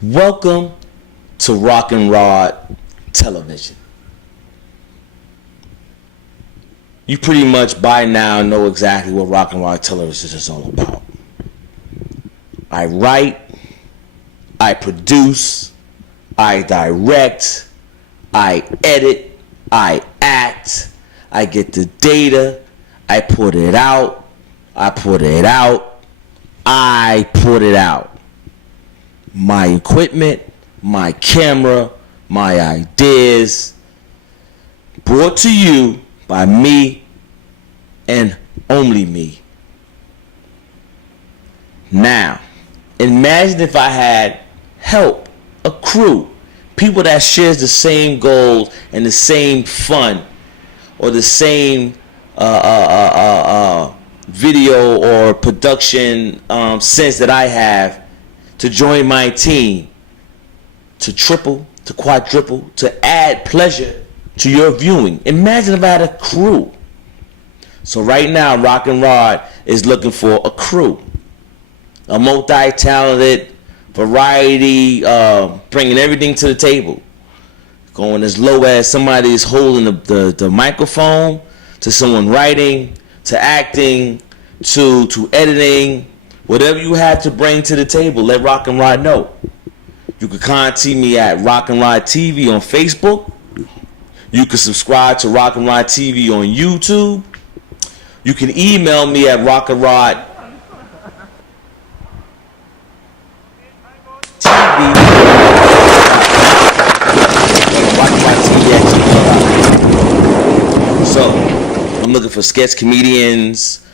Welcome to ROCNROD Television. You pretty much by now know exactly what ROCNROD Television is all about. I write, I produce, I direct, I edit, I act, I get the data, I put it out, I put it out, I put it out. My equipment, my camera, my ideas, brought to you by me and only me. Now, imagine if I had help, a crew, people that shares the same goals and the same fun or the same video or production sense that I have, to join my team, to triple, to quadruple, to add pleasure to your viewing. Imagine if I had a crew. So right now, ROCNROD is looking for a crew, a multi-talented variety, bringing everything to the table, going as low as somebody is holding the microphone, to someone writing, to acting, to editing. Whatever you have to bring to the table, let ROCNROD know. You can contact me at ROCNROD TV on Facebook. You can subscribe to ROCNROD TV on YouTube. You can email me at ROCNROD TV. So, I'm looking for sketch comedians.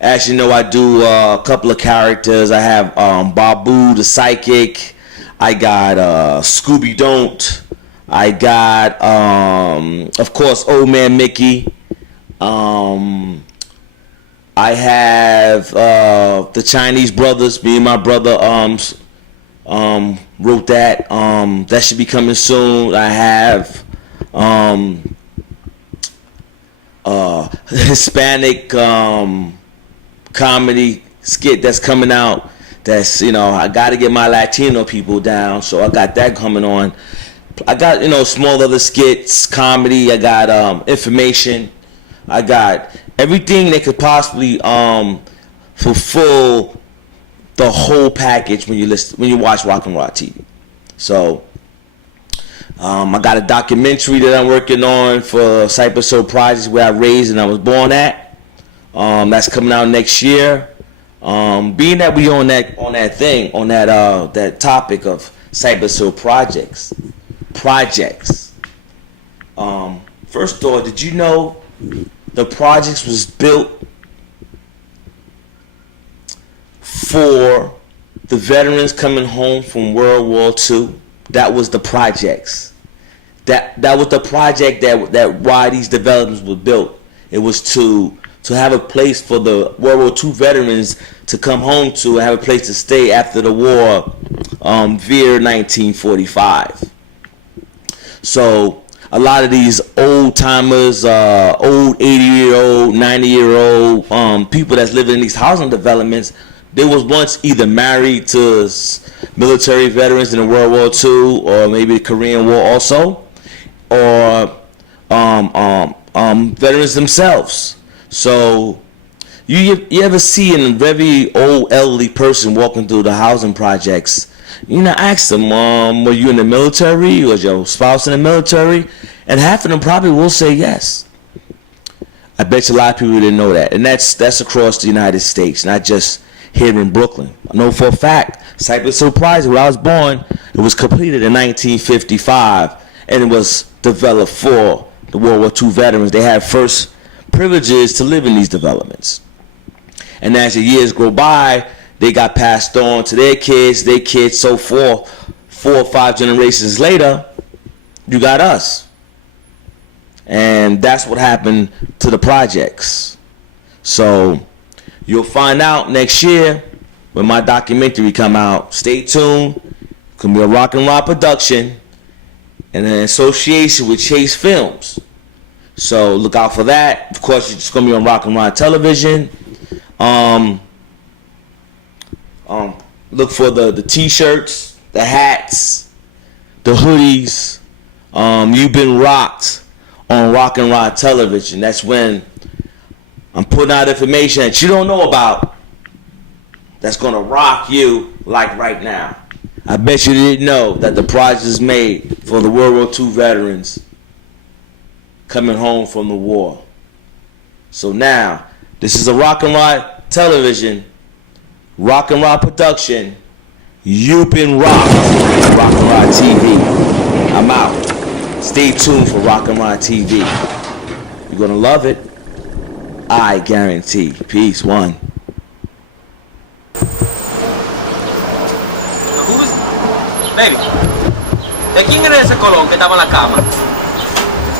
As you know, I do a couple of characters. I have Babu the Psychic. I got Scooby Don't. I got, of course, Old Man Mickey. I have the Chinese Brothers. Me and my brother wrote that. That should be coming soon. I have Hispanic comedy skit that's coming out. That's, I got to get my Latino people down, so I got that coming on. I got, small other skits, comedy. I got information. I got everything that could possibly fulfill the whole package when you watch ROCNROD TV. So I got a documentary that I'm working on for Cypress Hill Projects, where I raised and I was born at. That's coming out next year. Being that we on that topic of Cypress Hill projects. First thought, did you know the projects was built for the veterans coming home from World War II? That was the projects. That was the project that why these developments were built. It was to have a place for the World War II veterans to come home to and have a place to stay after the war, via 1945. So a lot of these old timers, old 80-year-old, 90-year-old people that's living in these housing developments, they was once either married to military veterans in the World War II, or maybe the Korean War also, or veterans themselves. So you ever see a very old elderly person walking through the housing projects, ask them, were you in the military? Was your spouse in the military? And half of them probably will say yes. I bet you a lot of people didn't know that. And that's across the United States, not just here in Brooklyn. I know for a fact, Cypress Hill Project, where I was born, it was completed in 1955, and it was developed for the World War II veterans. They had first privileges to live in these developments. And as the years go by, they got passed on to their kids, so 4 or 5 generations later, you got us. And that's what happened to the projects. So you'll find out next year when my documentary come out. Stay tuned. It's going to be a ROCNROD production and an association with Chase Films. So look out for that. Of course, it's going to be on ROCNROD Television. Look for the t-shirts, the hats, the hoodies. You've been rocked on Rock and Rod Television. That's when I'm putting out information that you don't know about that's going to rock you like right now. I bet you didn't know that the project is made for the World War II veterans coming home from the war. So now, this is a Rock and Rod Television, Rock and Rod production. You've been rocked on Rock and Rod TV. I'm out. Stay tuned for Rock and Rod TV. You're going to love it. I guarantee. Peace. One. Baby, ¿de quién era ese colón que estaba en la cama?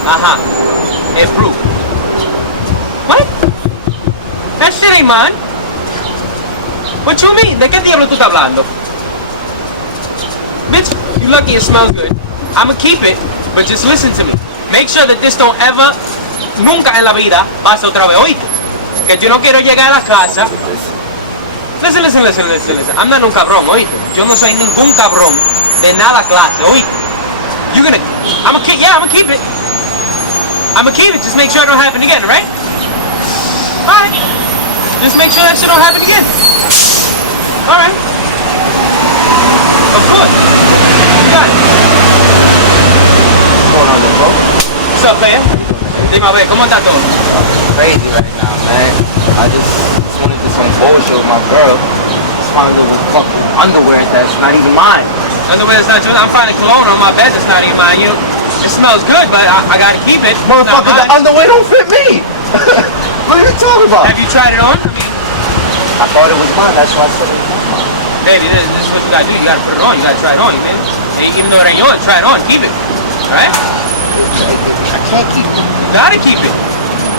Ajá, es Brute. What? That shit ain't mine. What you mean? ¿De qué diablo tú estás hablando? Bitch, you lucky it smells good. I'ma keep it, but just listen to me. Make sure that this don't ever, nunca en la vida, pase otra vez, oíste. Que yo no quiero llegar a la casa. Listen. I'm not un cabrón, oíste. Yo no soy ningún cabrón de nada clase, oíste. I'ma keep it. I'ma keep it, just make sure it don't happen again, right? Alright. Just make sure that shit don't happen again. Alright. Of course. You got it. What's going on there, bro? What's up, man? Dime a ver, ¿cómo está todo? Crazy right now, man. I just wanted to do some bullshit with my girl. Just found a little fucking underwear that's not even mine. Underwear is not true. I'm finding cologne on my bed that's not even mine. It smells good, but I gotta keep it. Motherfucker, the underwear don't fit me. What are you talking about? Have you tried it on? I thought it was mine. That's why I said it was mine. Baby, this is what you gotta do. You gotta put it on. You gotta try it on, man. Even though it ain't yours, try it on. Keep it. Alright? I can't keep it. You gotta keep it.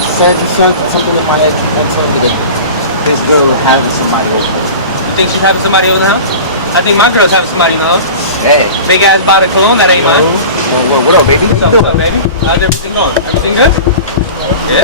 Something in my head keeps on telling me that this girl is having somebody over. You think she's having somebody over the house? I think my girl's having somebody in the house. Yeah. Big ass bottle of cologne, that ain't mine. What up, baby? What's up, baby? How's everything going? Everything good? Yeah?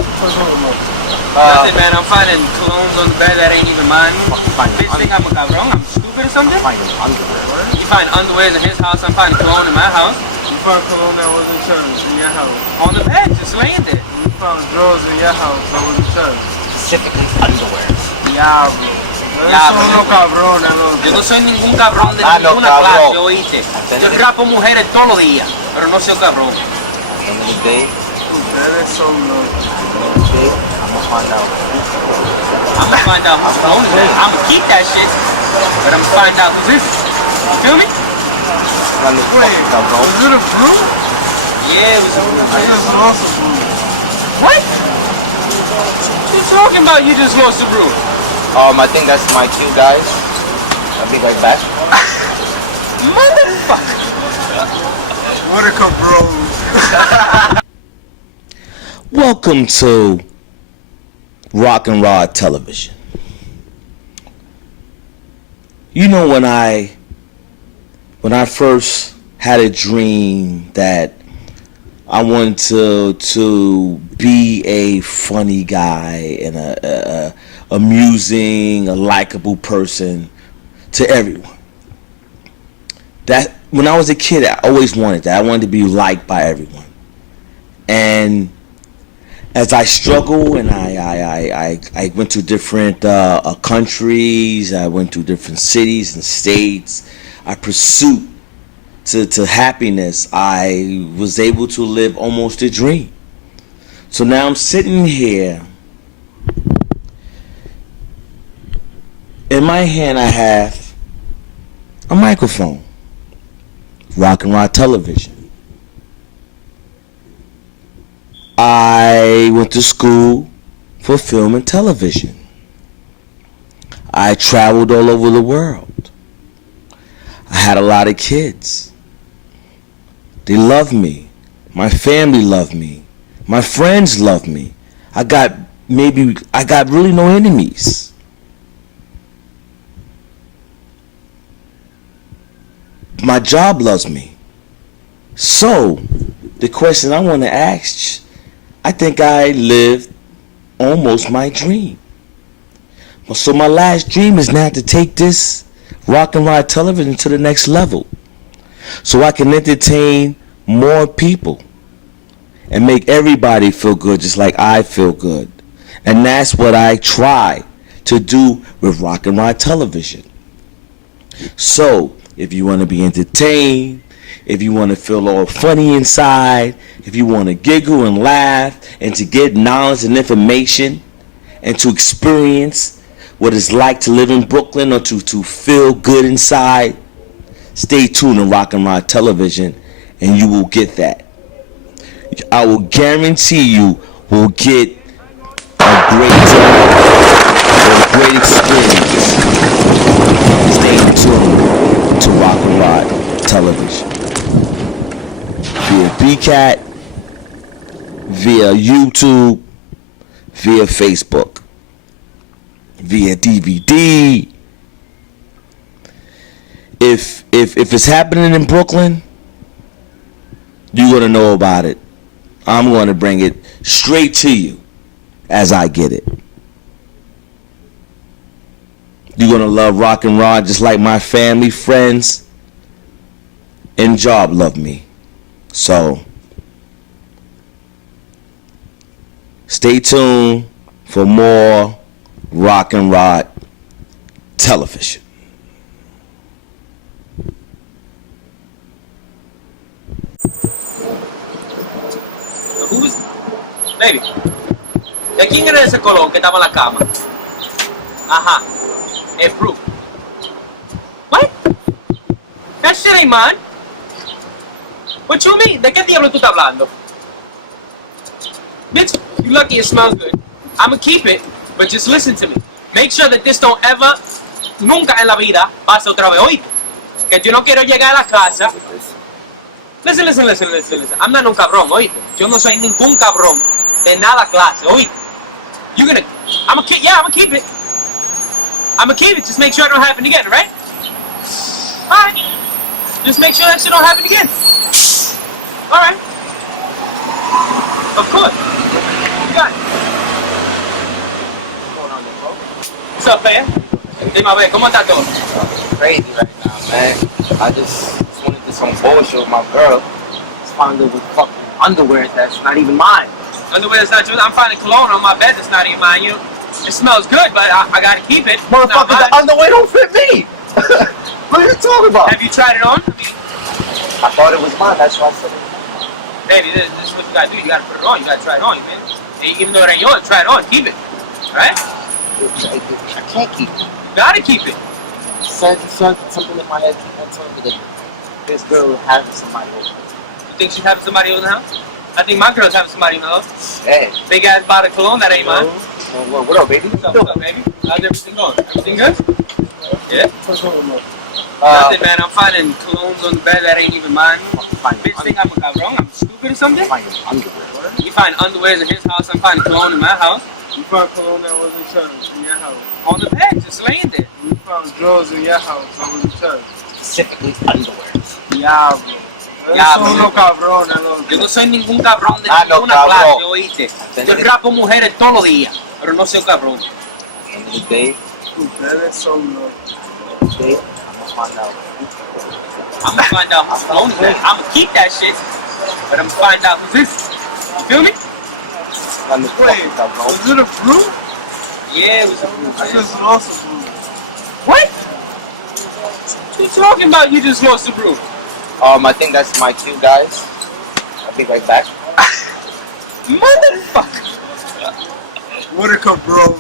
That's it, man. I'm finding colognes on the bed that ain't even mine. Bitch think I'm a cabrón? I'm stupid or something? I'm finding underwear. You find underwear in his house, I'm finding cologne in my house. You found cologne that was in church in your house. On the bed, just laying there. You found drawers in your house that was in church. Specifically underwear. Diablo. Ya, Eso no cabrón, no. Yo no soy ningún cabrón de Ah, no, ninguna cabrón. clase, oíste. Yo rapo mujeres todos los días, pero no soy un cabrón. End of the day, Ustedes son locos. I'm gonna find out. I'm gonna find out who's cologne is that. I'm gonna keep that shit, but I'm gonna find out who's this. You feel me? Wait, cabrón. was it a fruit? Yeah, it was a I just lost a fruit. What? What you talking about? You just lost a brew. I think that's my cue, guys. I'll be right back. Motherfucker. What a cabrón. Welcome to Rock and Rod Television. You know, when I first had a dream that I wanted to be a funny guy and a amusing, a likable person to everyone. That when I was a kid, I always wanted that. I wanted to be liked by everyone. And as I struggled and I went to different countries, I went to different cities and states, I pursued to happiness, I was able to live almost a dream. So now I'm sitting here. In my hand I have a microphone, Rock and Rod Television. I went to school for film and television. I traveled all over the world. I had a lot of kids. They loved me. My family loved me. My friends loved me. I got really no enemies. My job loves me. So, the question I want to ask, I think I lived almost my dream. So my last dream is now to take this Rock and Rod Television to the next level. so I can entertain more people and make everybody feel good just like I feel good. And that's what I try to do with Rock and Rod Television. So if you want to be entertained, if you want to feel all funny inside, if you want to giggle and laugh and to get knowledge and information and to experience what it's like to live in Brooklyn or to feel good inside, stay tuned to Rock and Rod Television and you will get that. I will guarantee you will get a great time, a great experience. Stay tuned to Rock and Rod Television via BCAT, via YouTube, via Facebook, via DVD. If it's happening in Brooklyn, you're gonna know about it. I'm gonna bring it straight to you as I get it. You're gonna love Rock and Rod just like my family, friends, and job love me. So stay tuned for more Rock and Rod Television. Who's baby? ¿De quién era ese colón que estaba en la cama? Ajá. Es Brooke. What? That shit ain't mine. What you mean? ¿De qué diablo tú estás hablando? Bitch, you lucky it smells good. I'ma keep it, but just listen to me. Make sure that this don't ever, nunca en la vida, pase otra vez, oíste. Que yo no quiero llegar a la casa. Listen. I'm not un cabrón, oíste. Yo no soy ningún cabrón de nada clase, oíste. I'ma keep it. I'ma keep it, just make sure it don't happen again, right? Alright. Just make sure that shit don't happen again. Alright. Of course. You got it. What's up, man? Dime a ver, ¿cómo está todo? Crazy right now, man. I just wanted to some bullshit with my girl. Just found it with fucking underwear that's not even mine. Underwear that's not yours. I'm finding cologne on my bed that's not even mine. You know, it smells good, but I gotta keep it. Motherfucker, the underwear don't fit me. What are you talking about? Have you tried it on? I thought it was mine, that's why I said it. Baby, this is what you gotta do. You gotta put it on. You gotta try it on, man. Even though it ain't yours, try it on. Keep it. Right? I can't keep it. You gotta keep it. Something in my head told me that this girl has somebody over. You think she's having somebody over the house? I think my girl's having somebody in the house. Hey. Big ass bottle of cologne, that ain't mine. What up, baby? What's up, baby? How's everything going? Everything good? Yeah? Uh, Nothing, man. I'm finding colognes on the bed that ain't even mine. Bitch think I'm a cabrón? I'm stupid or something? Find your underwear. You find underwears in his house, I'm finding cologne in my house. You found cologne that wasn't yours in your house. On the bed, just laying there. You found drawers in your house that wasn't yours. Specifically underwear. Diablo. Ya, Son unos cabrones, loco. Yo no soy ningún cabrón de Ah, no, ninguna cabrón. clase, oíste. Yo rapo mujeres todos los días, pero no soy un cabrón. At the end of the day, Ustedes son locos. I'm gonna find out. I'm gonna find out who's cloning that. I'm gonna keep that shit, but I'm gonna find out who's this. You feel me? Wait, was it a fruit? Yeah, it was a I just lost a fruit. What? What you talking about? You just lost the brew. I think that's my cue, guys. I'll be right back. Motherfucker. What a cabron.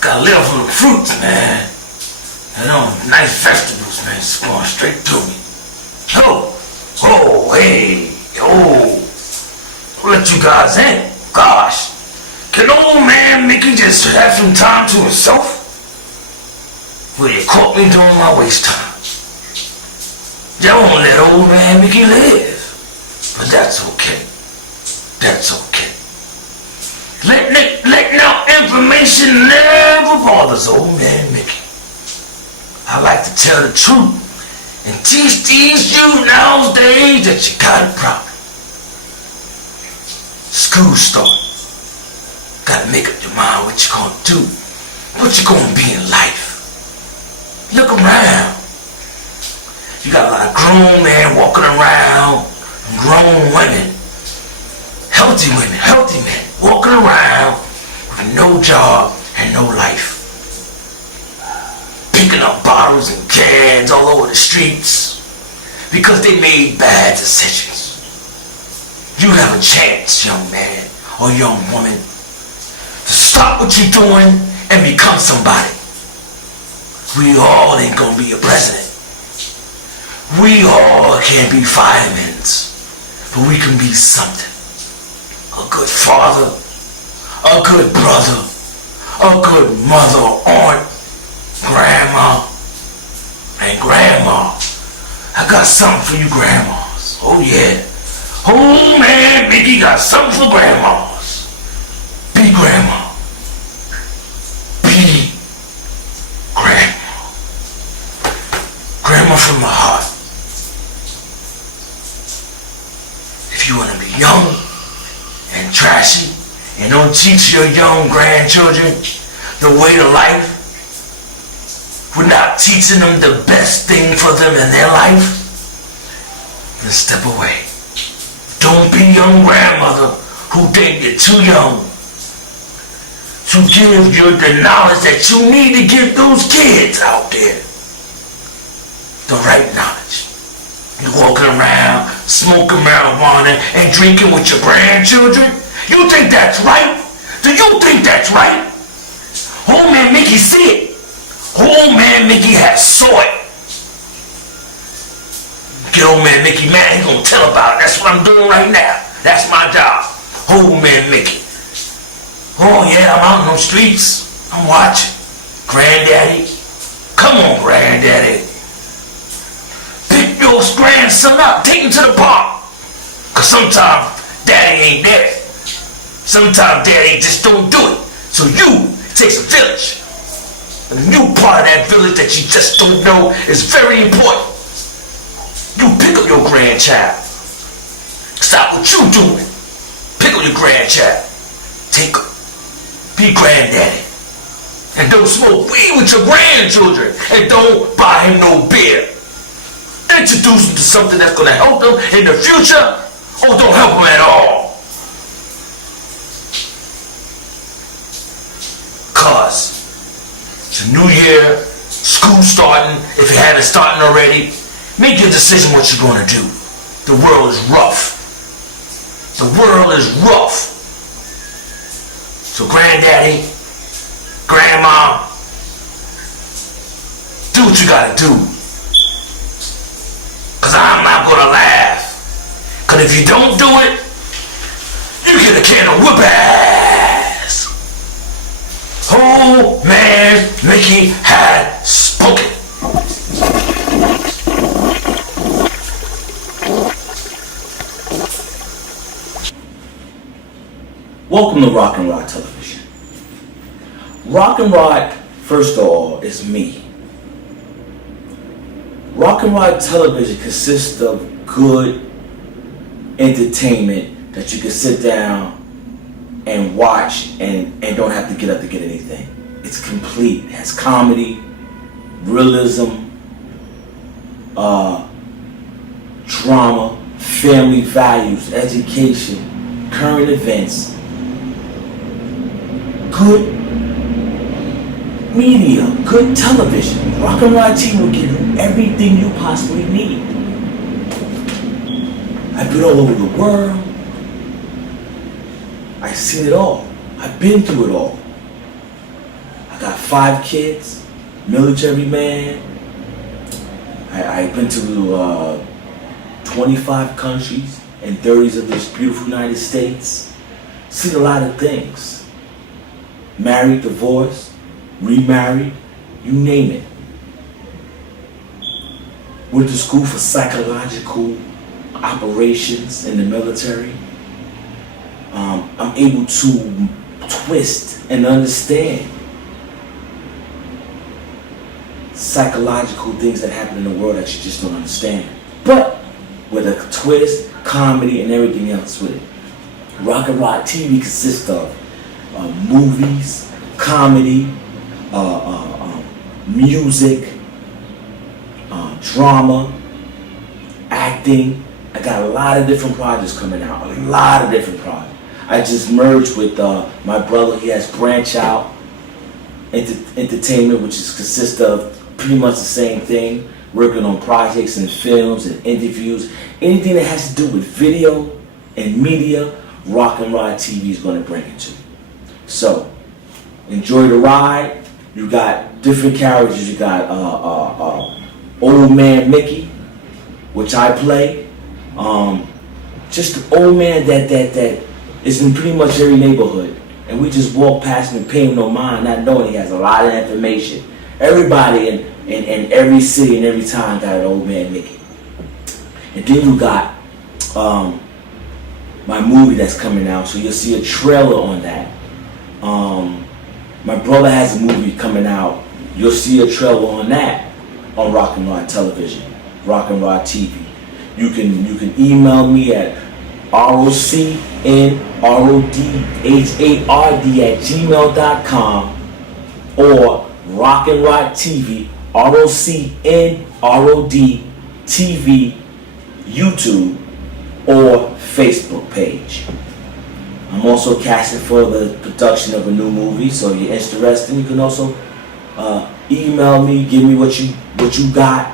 Gotta live for the fruits, man. And them nice vegetables, man, it's going straight through me. Hey, I'll let you guys in. Gosh, can old man Mickey just have some time to himself? Well, you caught me during my waste time. Y'all won't let old man Mickey live. But that's okay. That's okay. Let now information never bothers old man Mickey. I like to tell the truth and teach these youth nowadays that you got a problem. School starting. Gotta make up your mind what you're gonna do. What you gonna be in life. Look around. You got a lot of grown men walking around, grown women, healthy men walking around with no job and no life. Picking up bottles and cans all over the streets because they made bad decisions. You have a chance, young man or young woman, to stop what you're doing and become somebody. We all ain't gonna be a president. We all can't be firemen, but we can be something. A good father, a good brother, a good mother, aunt, grandma, and grandma. I got something for you grandmas. Oh yeah. Oh man, Mickey got something for grandmas. Be grandma. Be grandma. Grandma from the heart. If you want to be young and trashy and don't teach your young grandchildren the way to life, we're not teaching them the best thing for them in their life, then step away. Don't be young grandmother who think you're too young to give you the knowledge that you need to give those kids out there. The right knowledge. You're walking around, smoking marijuana and drinking with your grandchildren? You think that's right? Do you think that's right? Old man Mickey see it. Old man Mickey has saw it. Get old man Mickey mad, he gonna tell about it. That's what I'm doing right now. That's my job. Old man Mickey. Oh yeah, I'm out in those streets. I'm watching. Granddaddy. Come on, granddaddy. Pick your grandson up, take him to the park. Cause sometimes daddy ain't there. Sometimes daddy just don't do it. So you, it takes a village. A new part of that village that you just don't know is very important. You pick up your grandchild. Stop what you doing. Pick up your grandchild. Take her. Be granddaddy. And don't smoke weed with your grandchildren. And don't buy him no beer. Introduce him to something that's gonna help him in the future, or don't help him at all. Cause it's a new year, school starting, if you haven't started already. Make your decision what you're gonna do. The world is rough. The world is rough. So granddaddy, grandma, do what you gotta do. Cause I'm not gonna laugh. Cause if you don't do it, you get a can of whoop ass. Old man Mickey had spoken. Welcome to ROCNROD Television. ROCNROD, first of all, is me. ROCNROD Television consists of good entertainment that you can sit down and watch and don't have to get up to get anything. It's complete. It has comedy, realism, drama, family values, education, current events, good media, good television. ROCNROD TV will give you everything you possibly need. I've been all over the world. I've seen it all. I've been through it all. I got 5 kids, military man. I've been to 25 countries and 30s of this beautiful United States. Seen a lot of things. Married, divorced, remarried, you name it. Went to school for psychological operations in the military. I'm able to twist and understand psychological things that happen in the world that you just don't understand. But with a twist, comedy, and everything else with it. ROCNROD TV consists of movies, comedy, music, drama, acting. I got a lot of different projects coming out. A lot of different projects. I just merged with my brother. He has Branch Out Entertainment, which consists of pretty much the same thing. Working on projects and films and interviews. Anything that has to do with video and media, ROCNROD TV is going to bring it to you. So, enjoy the ride. You got different characters. You got Old Man Mickey, which I play. Just an old man that is in pretty much every neighborhood. And we just walk past him and pay him no mind, not knowing he has a lot of information. Everybody in every city and every town got an Old Man Mickey. And then you got my movie that's coming out, so you'll see a trailer on that. My brother has a movie coming out. You'll see a trailer on that on ROCNROD Television, ROCNROD TV. You can email me at ROCNRODHARD@gmail.com or ROCNROD TV, ROCNROD TV, YouTube or Facebook page. I'm also casting for the production of a new movie, so if you're interested, you can also email me, give me what you got.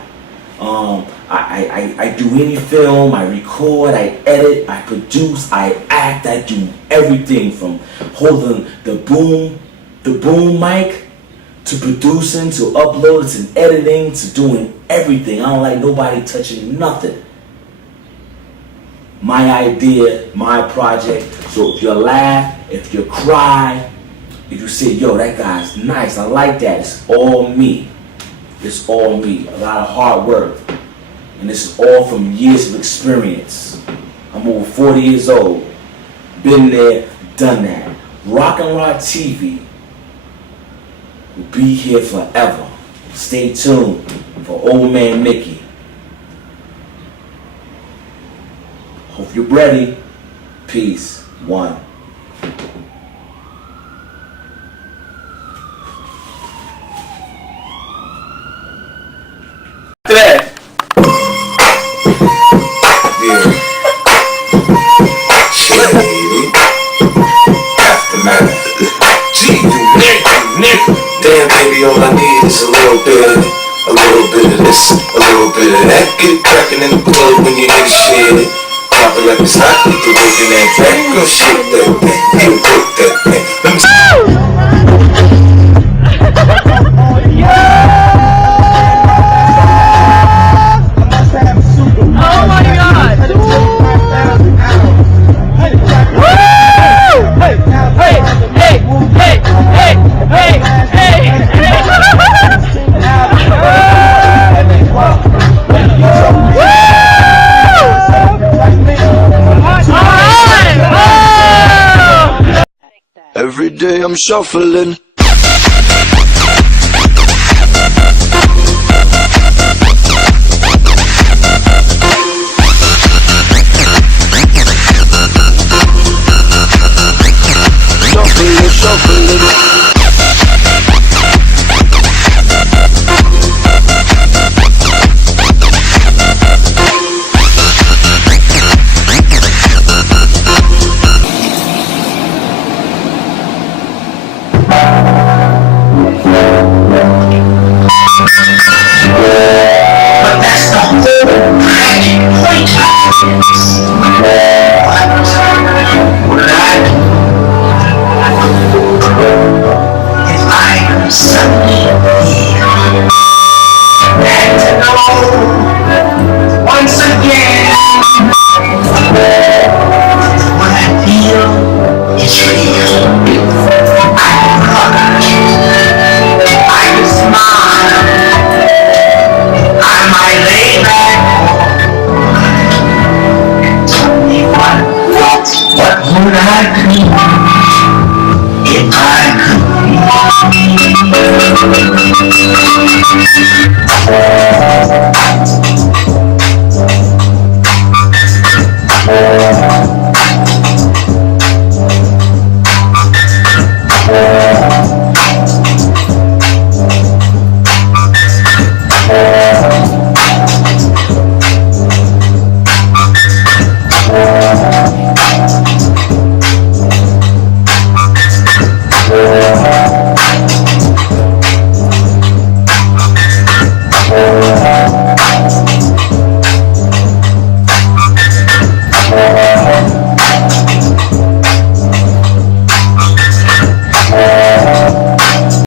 I do any film, I record, I edit, I produce, I act, I do everything from holding the boom mic to producing, to uploading, to editing, to doing everything. I don't like nobody touching nothing. My idea, my project. So if you laugh, if you cry, if you say, yo, that guy's nice, I like that, it's all me. It's all me. A lot of hard work. And this is all from years of experience. I'm over 40 years old. Been there, done that. ROCNROD TV will be here forever. Stay tuned for Old Man Mickey. Hope you're ready. Peace. One. Damn, baby, all I need is a little bit of this, a little bit of that. Get it crackin' in the club when you hear the shit. Drop it like it's hot, you can work in that track. Go shake that thing, you work that thing. Let me Oh my God! shuffling. But that's the whole tragic point of this. What I do if I am suddenly here and to know once again what I feel is real. I cry, I smile. I might lay back. Tell me what would I do if I could?